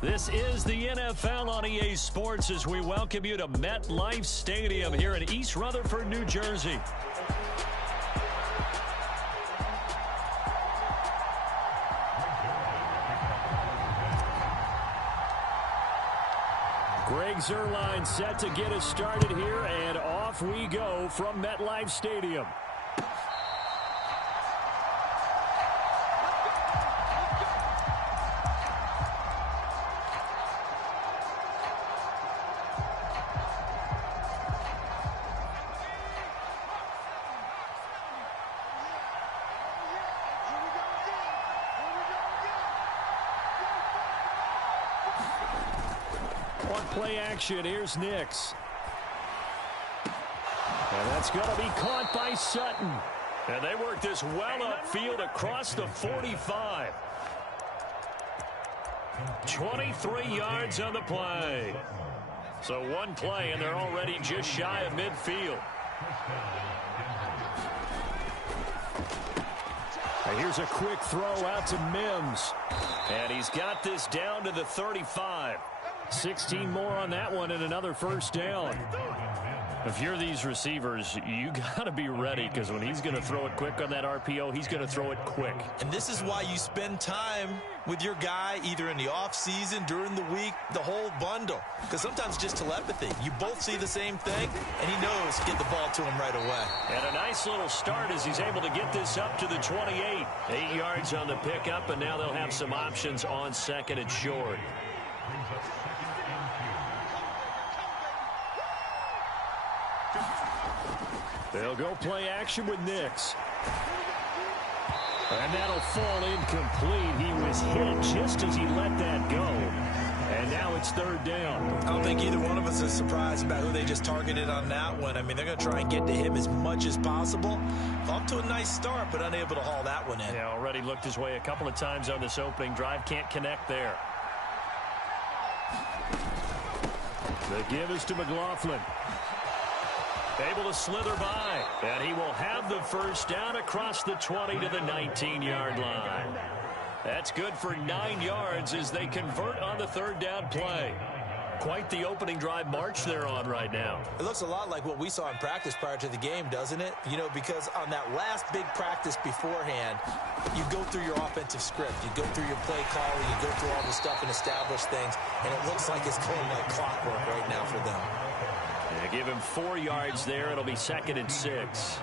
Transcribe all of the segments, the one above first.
This is the NFL on EA Sports as we welcome you to MetLife Stadium here in East Rutherford, New Jersey. Greg Zuerlein set to get us started here, and off we go from MetLife Stadium. Play action. Here's Nix. And that's going to be caught by Sutton. And they work this well upfield across the 45. 23 yards on the play. So one play, and they're already just shy of midfield. And here's a quick throw out to Mims. And he's got this down to the 35. 16 more on that one and another first down. If you're these receivers, you got to be ready because when he's going to throw it quick on that RPO, he's going to throw it quick. And this is why you spend time with your guy either in the offseason, during the week, the whole bundle. Because sometimes just telepathy. You both see the same thing, and he knows get the ball to him right away. And a nice little start as he's able to get this up to the 28. 8 yards on the pickup, and now they'll have some options on second and short. They'll go play action with Nix. And that'll fall incomplete. He was hit just as he let that go. And now it's third down. I don't think either one of us is surprised about who they just targeted on that one. I mean, they're going to try and get to him as much as possible. Off to a nice start, but unable to haul that one in. Yeah, already looked his way a couple of times on this opening drive. Can't connect there. The give is to McLaughlin. Able to slither by, and he will have the first down across the 20 to the 19-yard line. That's good for 9 yards as they convert on the third down play. Quite the opening drive march they're on right now. It looks a lot like what we saw in practice prior to the game, doesn't it? You know, because on that last big practice beforehand, you go through your offensive script. You go through your play calling. You go through all the stuff and establish things, and it looks like it's going like clockwork right now for them. They give him 4 yards there. It'll be 2nd and 6.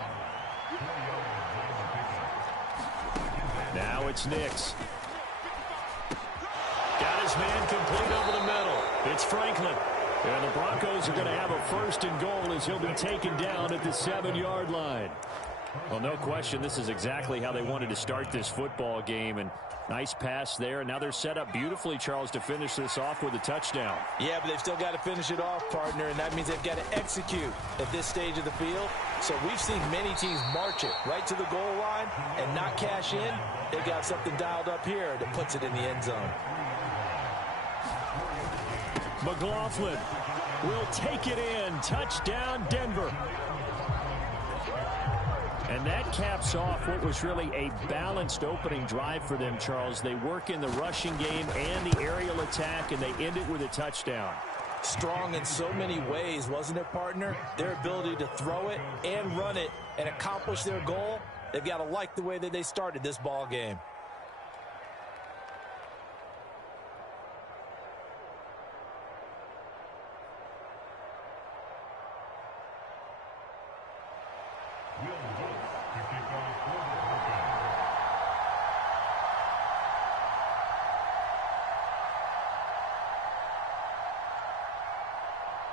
Now it's Nix. Got his man complete over the middle. It's Franklin. And the Broncos are going to have a 1st and goal as he'll be taken down at the 7-yard line. Well, no question, this is exactly how they wanted to start this football game. And nice pass there. And now they're set up beautifully, Charles, to finish this off with a touchdown. Yeah, but they've still got to finish it off, partner, and that means they've got to execute at this stage of the field. So we've seen many teams march it right to the goal line and not cash in. They've got something dialed up here that puts it in the end zone. McLaughlin will take it in. Touchdown, Denver. And that caps off what was really a balanced opening drive for them, Charles. They work in the rushing game and the aerial attack, and they end it with a touchdown. Strong in so many ways, wasn't it, partner? Their ability to throw it and run it and accomplish their goal, they've got to like the way that they started this ball game.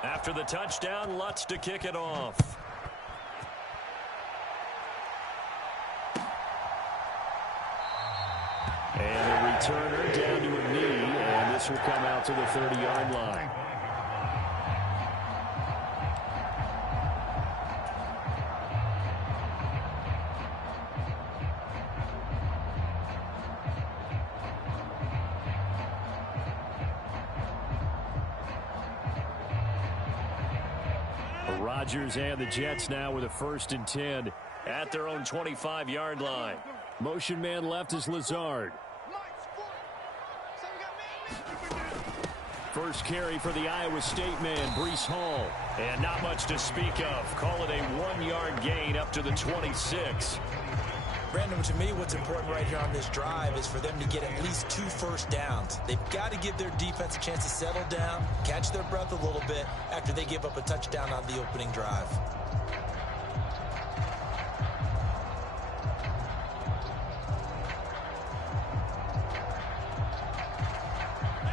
After the touchdown, Lutz to kick it off. And a returner down to a knee, and this will come out to the 30-yard line. Rodgers and the Jets now with a 1st and 10 at their own 25-yard line. Motion man left is Lazard. first carry for the Iowa State man, Breece Hall. And not much to speak of. Call it a 1-yard gain up to the 26. Brandon, to me, what's important right here on this drive is for them to get at least 2 first downs. They've got to give their defense a chance to settle down, catch their breath a little bit after they give up a touchdown on the opening drive.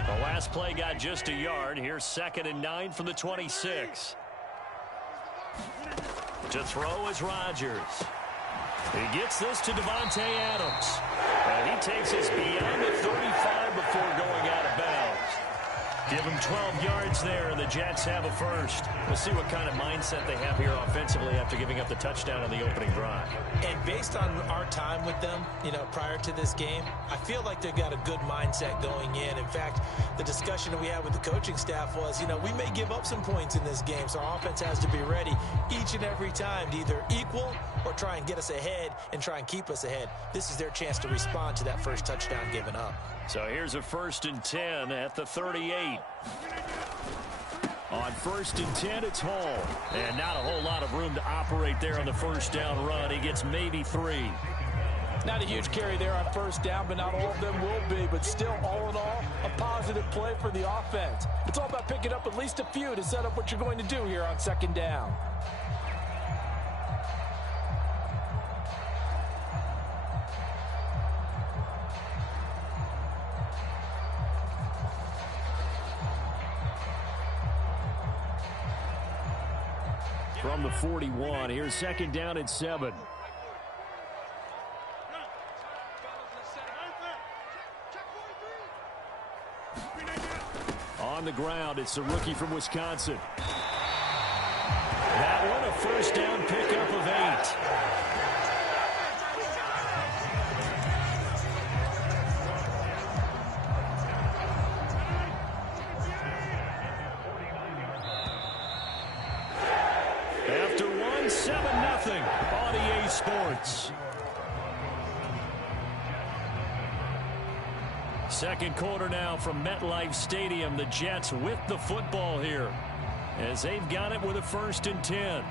The last play got just a yard. Here's 2nd and 9 from the 26. To throw is Rodgers. He gets this to Devontae Adams. And he takes us beyond the 35 before going out of bounds. Give him 12 yards there, and the Jets have a first. We'll see what kind of mindset they have here offensively after giving up the touchdown on the opening drive. And based on our time with them, prior to this game, I feel like they've got a good mindset going in. In fact, the discussion that we had with the coaching staff was, we may give up some points in this game, so our offense has to be ready each and every time to either equal or try and get us ahead and try and keep us ahead. This is their chance to respond to that first touchdown given up. So here's a 1st and 10 at the 38. On 1st and 10, it's Hall. And not a whole lot of room to operate there on the first down run. He gets maybe 3. Not a huge carry there on first down, but not all of them will be. But still, all in all, a positive play for the offense. It's all about picking up at least a few to set up what you're going to do here on 2nd down. From the 41, here's 2nd down and 7. On the ground, it's the rookie from Wisconsin. That one, a first down pickup of 8. After 1, 7-0 on EA Sports. Second quarter now from MetLife Stadium. The Jets with the football here as they've got it with a 1st and 10.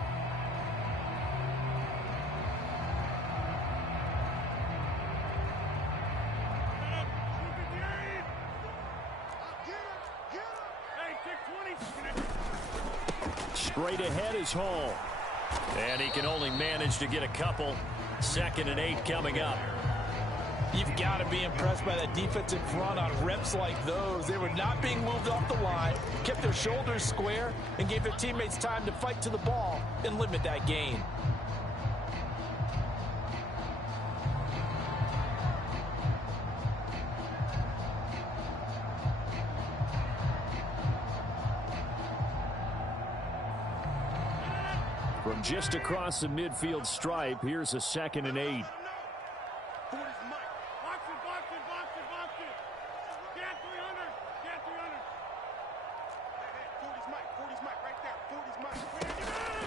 Straight ahead is Hall. And he can only manage to get a couple. 2nd and 8 coming up. You've got to be impressed by that defensive front on reps like those. They were not being moved off the line, kept their shoulders square, and gave their teammates time to fight to the ball and limit that gain. From just across the midfield stripe, here's a 2nd and 8.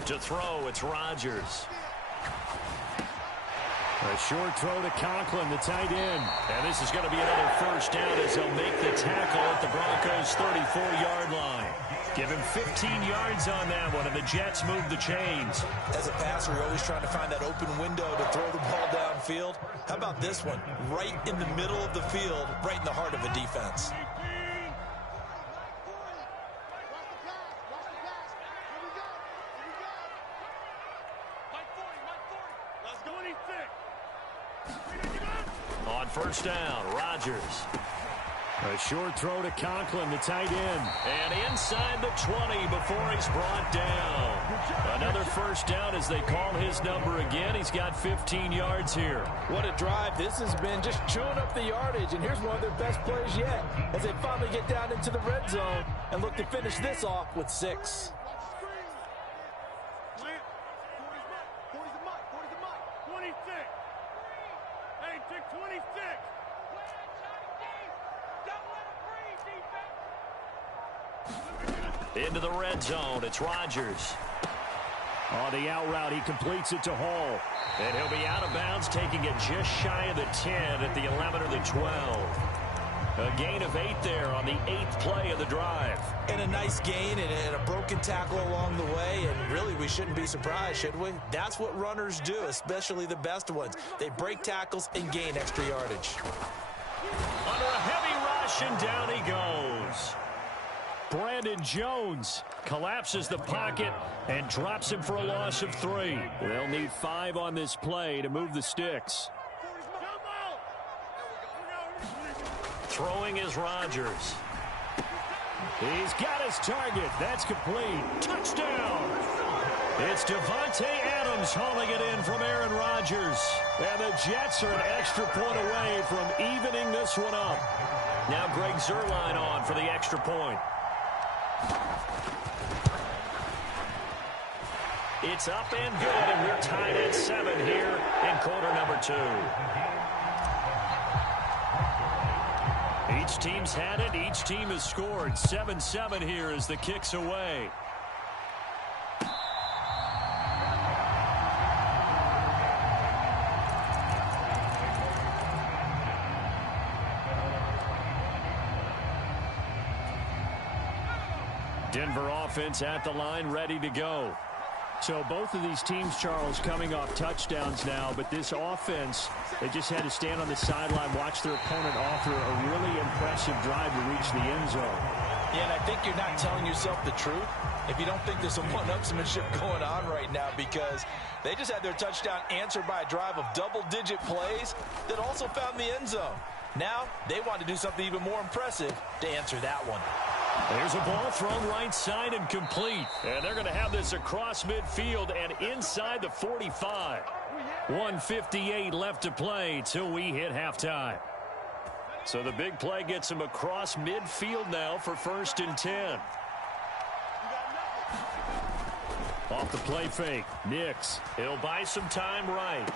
To throw, it's Rodgers. A short throw to Conklin, the tight end. And this is going to be another first down as they'll make the tackle at the Broncos' 34-yard line. Give him 15 yards on that one, and the Jets move the chains. As a passer, you're always trying to find that open window to throw the ball downfield. How about this one? Right in the middle of the field, right in the heart of a defense. On first down, Rodgers. A short throw to Conklin, the tight end. And inside the 20 before he's brought down. Another first down as they call his number again. He's got 15 yards here. What a drive. This has been just chewing up the yardage. And here's one of their best plays yet as they finally get down into the red zone and look to finish this off with 6. Into the red zone, it's Rodgers. On the out route, he completes it to Hall. And he'll be out of bounds, taking it just shy of the 10 at the 11 or the 12. A gain of 8 there on the 8th play of the drive. And a nice gain and a broken tackle along the way, and really we shouldn't be surprised, should we? That's what runners do, especially the best ones. They break tackles and gain extra yardage. Under a heavy rush, and down he goes. Brandon Jones collapses the pocket and drops him for a loss of 3. They'll need 5 on this play to move the sticks. Throwing is Rodgers. He's got his target. That's complete. Touchdown! It's Devontae Adams hauling it in from Aaron Rodgers. And the Jets are an extra point away from evening this one up. Now Greg Zuerlein on for the extra point. It's up and good, and we're tied at 7 here in quarter number 2. Each team's had it. Each team has scored. 7-7 here as the kick's away. Denver offense at the line, ready to go. So both of these teams, Charles, coming off touchdowns now, but this offense, they just had to stand on the sideline, watch their opponent offer a really impressive drive to reach the end zone. Yeah, and I think you're not telling yourself the truth if you don't think there's some one-upsmanship going on right now, because they just had their touchdown answered by a drive of double-digit plays that also found the end zone. Now they want to do something even more impressive to answer that one. There's a ball thrown right side and complete. And they're going to have this across midfield and inside the 45. 1:58 left to play till we hit halftime. So the big play gets him across midfield now for 1st and 10. Off the play fake. Nix. He'll buy some time right.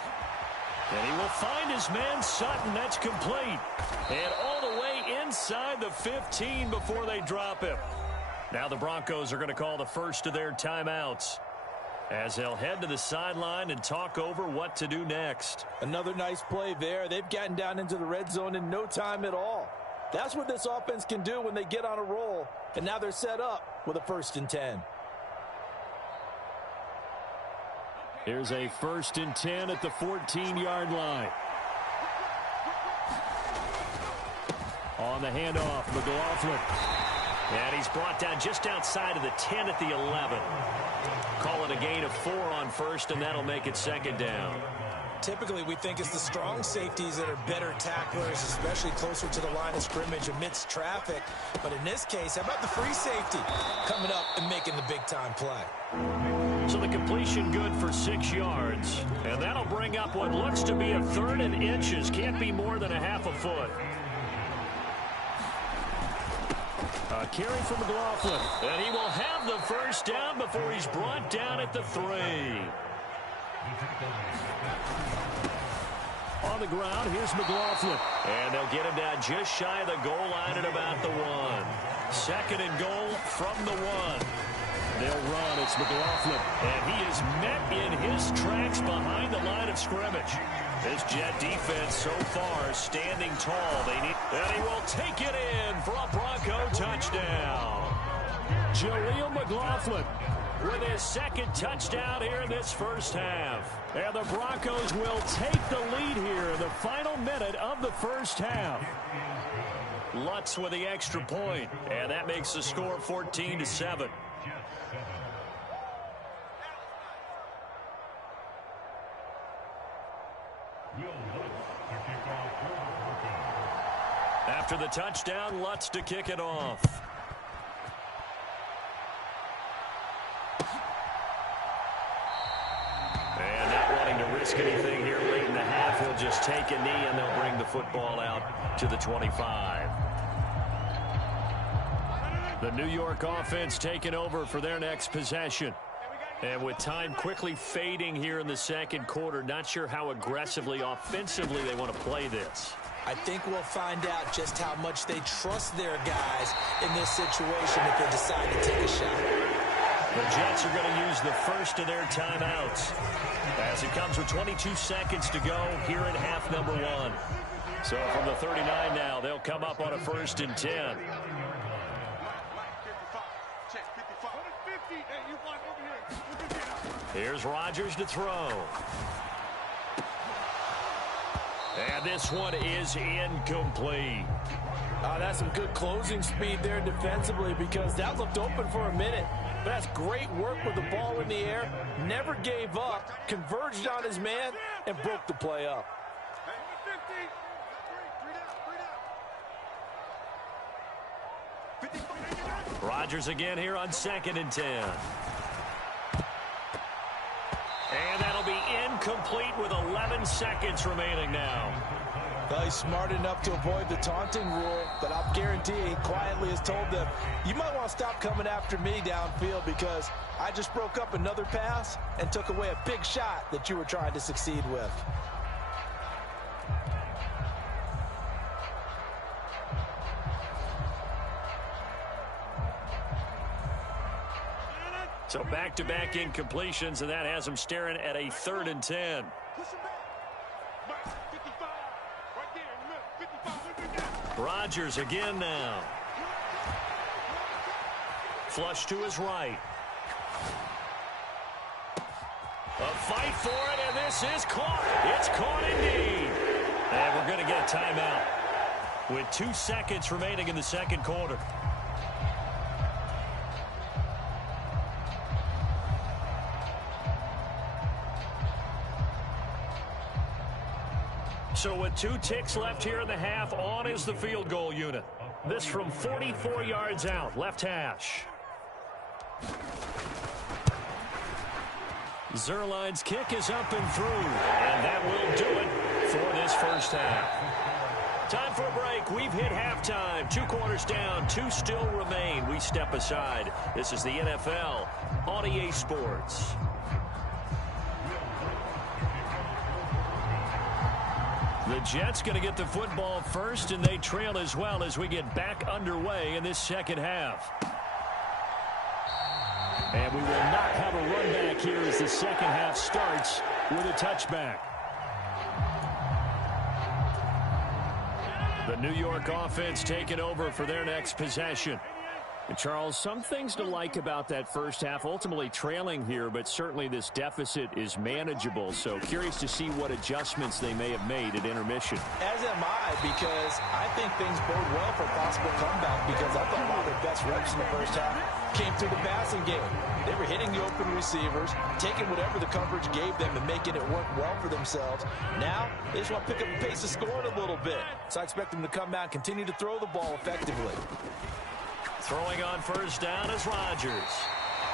And he will find his man Sutton. That's complete. And all the way inside the 15 before they drop him. Now the Broncos are going to call the first of their timeouts as they'll head to the sideline and talk over what to do next. Another nice play there. They've gotten down into the red zone in no time at all. That's what this offense can do when they get on a roll. And now they're set up with a 1st and 10. Here's a 1st and 10 at the 14-yard line. On the handoff, McLaughlin. And he's brought down just outside of the 10 at the 11. Call it a gain of 4 on 1st, and that'll make it 2nd down. Typically, we think it's the strong safeties that are better tacklers, especially closer to the line of scrimmage amidst traffic. But in this case, how about the free safety coming up and making the big-time play? So the completion good for 6 yards. And that'll bring up what looks to be a 3rd and inches. Can't be more than a half a foot. A carry from McLaughlin. And he will have the 1st down before he's brought down at the 3. On the ground, here's McLaughlin. And they'll get him down just shy of the goal line at about the 1. 2nd and goal from the 1. They'll run. It's McLaughlin. And he is met in his tracks behind the line of scrimmage. This Jet defense so far standing tall. And he will take it in for a Bronco touchdown. Jaleel McLaughlin with his 2nd touchdown here in this 1st half. And the Broncos will take the lead here in the final minute of the 1st half. Lutz with the extra point. And that makes the score 14-7. After the touchdown, Lutz to kick it off. And not wanting to risk anything here late in the half, he'll just take a knee and they'll bring the football out to the 25. The New York offense taking over for their next possession. And with time quickly fading here in the 2nd quarter, not sure how aggressively, offensively they want to play this. I think we'll find out just how much they trust their guys in this situation if they decide to take a shot. The Jets are going to use the 1st of their timeouts as it comes with 22 seconds to go here in half number 1. So from the 39 now, they'll come up on a 1st and 10. Here's Rodgers to throw. And this one is incomplete. That's some good closing speed there defensively, because that looked open for a minute. But that's great work with the ball in the air. Never gave up, converged on his man, and broke the play up. Rodgers again here on 2nd and 10. And that'll be incomplete with 11 seconds remaining now. Well, he's smart enough to avoid the taunting rule, but I'll guarantee he quietly has told them, you might want to stop coming after me downfield, because I just broke up another pass and took away a big shot that you were trying to succeed with. So back-to-back incompletions, and that has him staring at a 3rd and 10. Rodgers again now. Flush to his right. A fight for it, and this is caught. It's caught indeed. And we're going to get a timeout with 2 seconds remaining in the 2nd quarter. So with 2 ticks left here in the half, on is the field goal unit. This from 44 yards out, left hash. Zerline's kick is up and through, and that will do it for this 1st half. Time for a break. We've hit halftime. 2 quarters down, 2 still remain. We step aside. This is the NFL on EA Sports. The Jets going to get the football first, and they trail as well as we get back underway in this 2nd half. And we will not have a run back here as the 2nd half starts with a touchback. The New York offense taking over for their next possession. And Charles, some things to like about that 1st half, ultimately trailing here, but certainly this deficit is manageable. So curious to see what adjustments they may have made at intermission. As am I, because I think things bode well for a possible comeback, because I thought a lot of their best reps in the 1st half came through the passing game. They were hitting the open receivers, taking whatever the coverage gave them and making it work well for themselves. Now, they just want to pick up the pace of scoring a little bit. So I expect them to come out and continue to throw the ball effectively. Throwing on 1st down is Rodgers.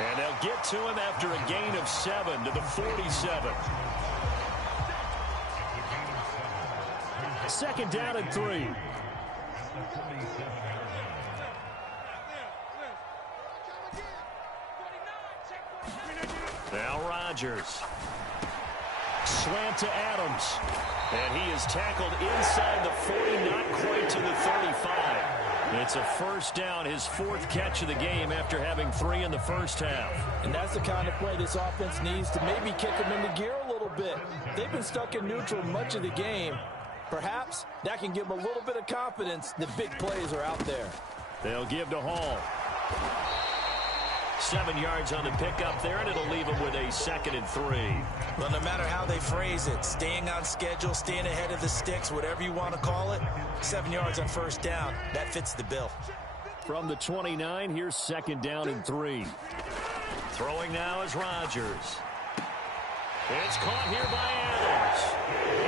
And they'll get to him after a gain of 7 to the 47. 2nd down and 3. Now Rodgers. Slant to Adams. And he is tackled inside the 40, not quite to the 35. It's a 1st down, his 4th catch of the game after having 3 in the 1st half. And that's the kind of play this offense needs to maybe kick them into gear a little bit. They've been stuck in neutral much of the game. Perhaps that can give them a little bit of confidence that big plays are out there. They'll give to Hall. 7 yards on the pickup there, and it'll leave them with a 2nd and 3. Well, no matter how they phrase it, staying on schedule, staying ahead of the sticks, whatever you want to call it, 7 yards on 1st down, that fits the bill. From the 29, here's 2nd down and 3. Throwing now is Rodgers. It's caught here by Adams.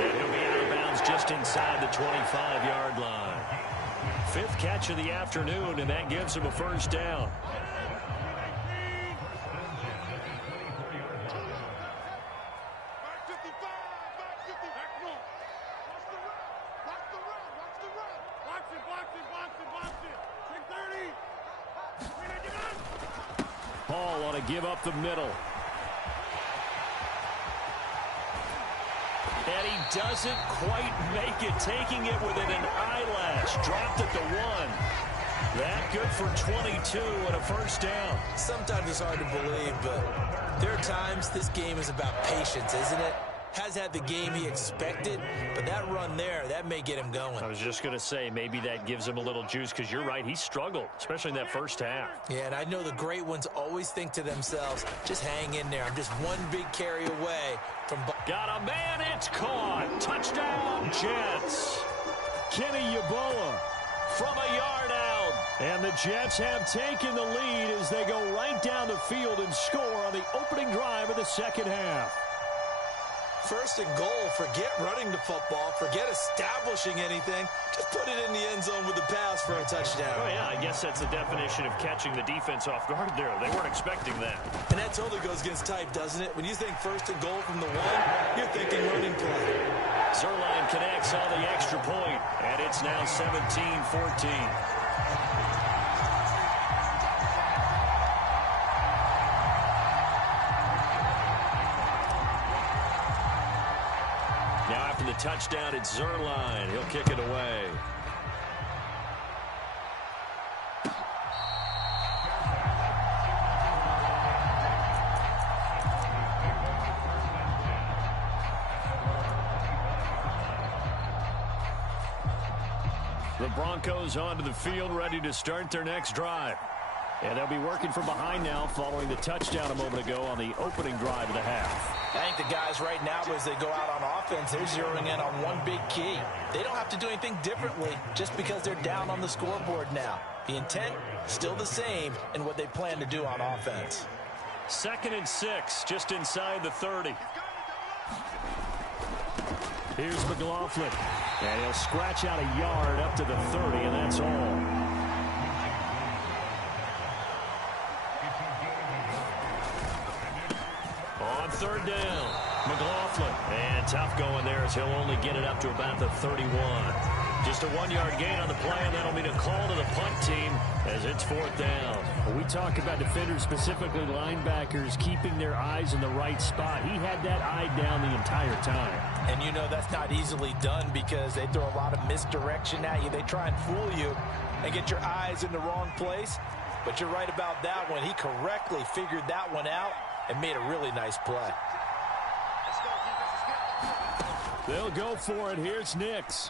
And he'll be out of bounds just inside the 25-yard line. 5th catch of the afternoon, and that gives him a 1st down. Hall on a give up the middle. And he doesn't quite make it, taking it within an eyelash. Dropped at the 1. That good for 22 and a 1st down. Sometimes it's hard to believe, but there are times this game is about patience, isn't it? has had the game he expected, but that run there, that may get him going. I was just going to say, maybe that gives him a little juice, because you're right, he struggled, especially in that first half. Yeah, and I know the great ones always think to themselves, just hang in there. I'm just one big carry away from... Got a man, it's caught. Touchdown, Jets. Kenny Yeboah from a yard out. And the Jets have taken the lead as they go right down the field and score on the opening drive of the second half. First and goal, forget running the football, forget establishing anything. Just put it in the end zone with the pass for a touchdown. Oh, yeah, I guess that's the definition of catching the defense off guard there. They weren't expecting that. And that totally goes against type, doesn't it? When you think first and goal from the one, you're thinking running play. Zerline connects on the extra point, and it's now 17-14. Now after the touchdown, it's Zerline. He'll kick it away. The Broncos onto the field, ready to start their next drive. And they'll be working from behind now following the touchdown a moment ago on the opening drive of the half. I think the guys right now, as they go out on offense, they're zeroing in on one big key. They don't have to do anything differently just because they're down on the scoreboard now. The intent, still the same in what they plan to do on offense. 2nd and 6, just inside the 30. Here's McLaughlin. And he'll scratch out a yard up to the 30, and that's all. On 3rd down, McLaughlin. And tough going there as he'll only get it up to about the 31. Just a 1-yard gain on the play, and that'll mean a call to the punt team as it's 4th down. Well, we talk about defenders, specifically linebackers, keeping their eyes in the right spot. He had that eye down the entire time. And you know that's not easily done because they throw a lot of misdirection at you. They try and fool you and get your eyes in the wrong place. But you're right about that one. He correctly figured that one out and made a really nice play. They'll go for it. Here's Nix.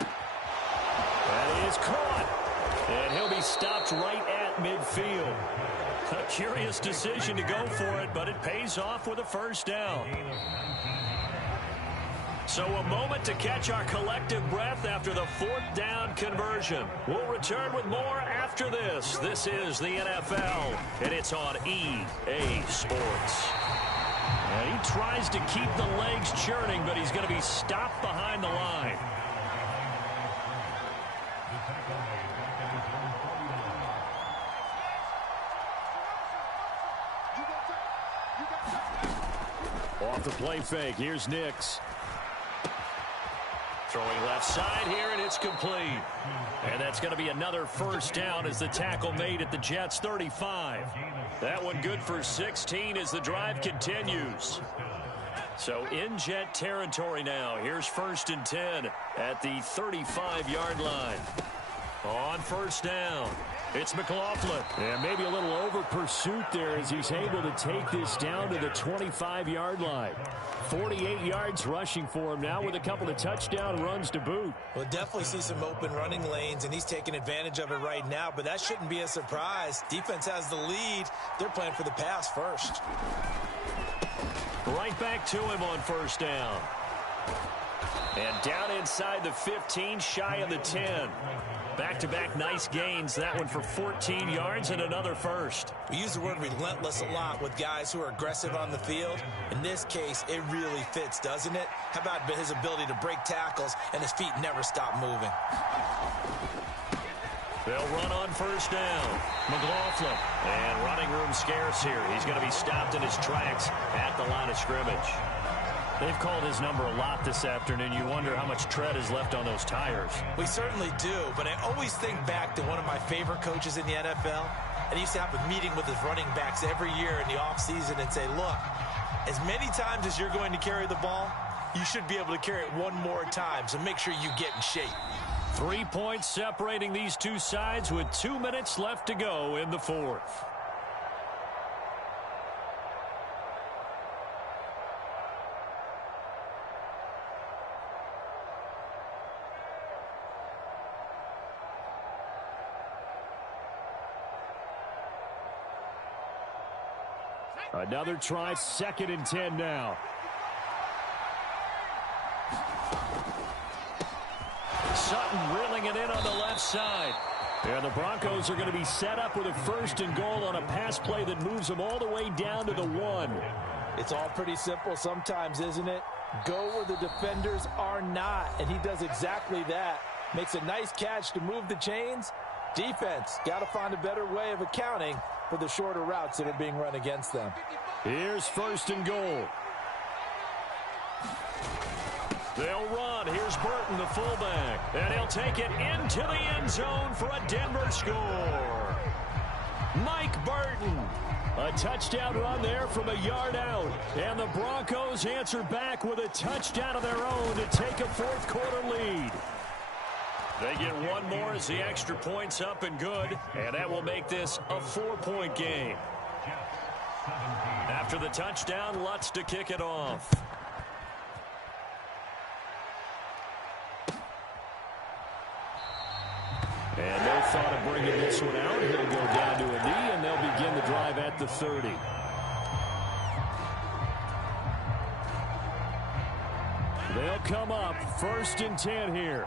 That is caught. And he'll be stopped right at midfield. A curious decision to go for it, but it pays off with a 1st down. So a moment to catch our collective breath after the 4th down conversion. We'll return with more after this. This is the NFL, and it's on EA Sports. And he tries to keep the legs churning, but he's going to be stopped behind the line. Off the play fake. Here's Nix. Throwing left side here, and it's complete. And that's going to be another 1st down as the tackle made at the Jets' 35. That one good for 16 as the drive continues. So in Jet territory now. Here's 1st and 10 at the 35-yard line. On 1st down, it's McLaughlin. And maybe a little over pursuit there as he's able to take this down to the 25-yard line. 48 yards rushing for him now with a couple of touchdown runs to boot. We'll definitely see some open running lanes, and he's taking advantage of it right now, but that shouldn't be a surprise. Defense has the lead. They're playing for the pass first. Right back to him on 1st down. And down inside the 15, shy of the 10. Back-to-back nice gains. That one for 14 yards and another 1st. We use the word relentless a lot with guys who are aggressive on the field. In this case, it really fits, doesn't it? How about his ability to break tackles and his feet never stop moving? They'll run on 1st down. McLaughlin. And running room scarce here. He's going to be stopped in his tracks at the line of scrimmage. They've called his number a lot this afternoon. You wonder how much tread is left on those tires. We certainly do, but I always think back to one of my favorite coaches in the NFL. And he used to have a meeting with his running backs every year in the offseason and say, look, as many times as you're going to carry the ball, you should be able to carry it one more time, so make sure you get in shape. 3 points separating these two sides with 2 minutes left to go in the 4th. Another try, 2nd and 10 now. Sutton reeling it in on the left side. And the Broncos are going to be set up with a 1st and goal on a pass play that moves them all the way down to the 1. It's all pretty simple sometimes, isn't it? Go where the defenders are not, and he does exactly that. Makes a nice catch to move the chains. Defense, got to find a better way of accounting for the shorter routes that are being run against them. Here's 1st and goal. They'll run. Here's Burton, the fullback. And he'll take it into the end zone for a Denver score. Mike Burton. A touchdown run there from a yard out. And the Broncos answer back with a touchdown of their own to take a 4th quarter lead. They get one more as the extra point's up and good. And that will make this a 4-point game. After the touchdown, Lutz to kick it off. And no thought of bringing this one out. He'll go down to a knee, and they'll begin the drive at the 30. They'll come up 1st and 10 here.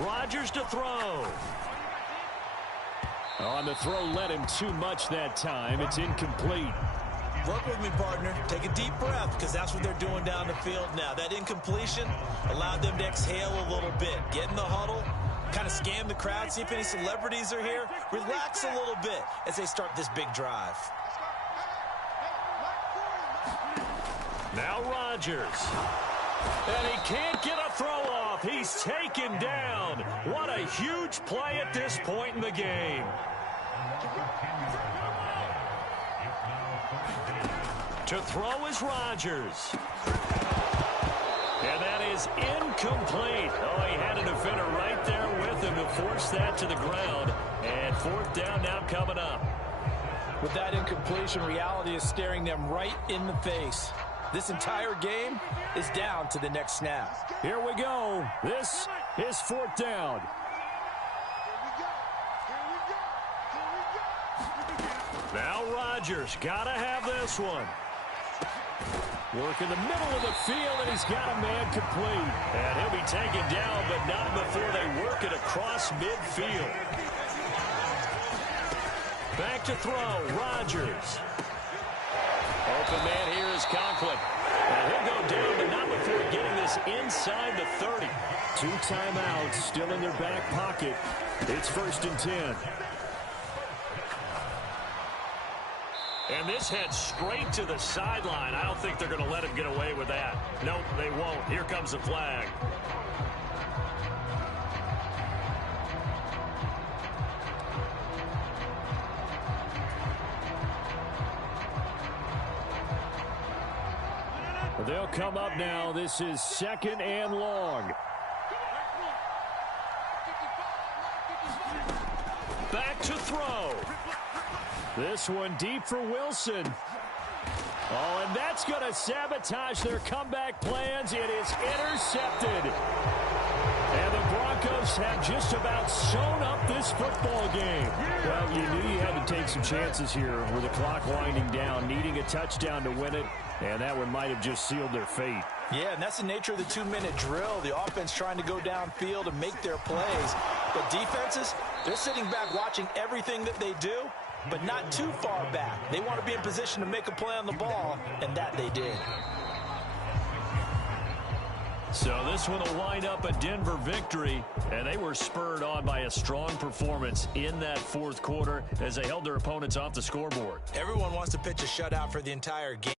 Rodgers to throw. On the throw, led him too much that time. It's incomplete. Work with me, partner. Take a deep breath, because that's what they're doing down the field now. That incompletion allowed them to exhale a little bit. Get in the huddle, kind of scan the crowd, see if any celebrities are here. Relax a little bit as they start this big drive. Now Rodgers. And he can't get a throw off. He's taken down. What a huge play at this point in the game. To throw is Rodgers. And that is incomplete. Oh, he had a defender right there with him to force that to the ground. And 4th down now coming up. With that incompletion, reality is staring them right in the face. This entire game is down to the next snap. Here we go. This is 4th down. Now Rodgers got to have this one. Work in the middle of the field, and he's got a man complete. And he'll be taken down, but not before they work it across midfield. Back to throw, Rodgers. Open man here is Conklin. And he'll go down, but not before getting this inside the 30. 2 timeouts still in their back pocket. It's 1st and 10. And this heads straight to the sideline. I don't think they're going to let him get away with that. Nope, they won't. Here comes the flag. They'll come up now. This is 2nd and long. Back to throw. This one deep for Wilson. Oh, and that's going to sabotage their comeback plans. It is intercepted. And the Broncos have just about sewn up this football game. Well, you knew you had to take some chances here with the clock winding down, needing a touchdown to win it, and that one might have just sealed their fate. Yeah, and that's the nature of the 2-minute drill. The offense trying to go downfield and make their plays. But defenses, they're sitting back watching everything that they do, but not too far back. They want to be in position to make a play on the ball, and that they did. So this one will wind up a Denver victory, and they were spurred on by a strong performance in that 4th quarter as they held their opponents off the scoreboard. Everyone wants to pitch a shutout for the entire game.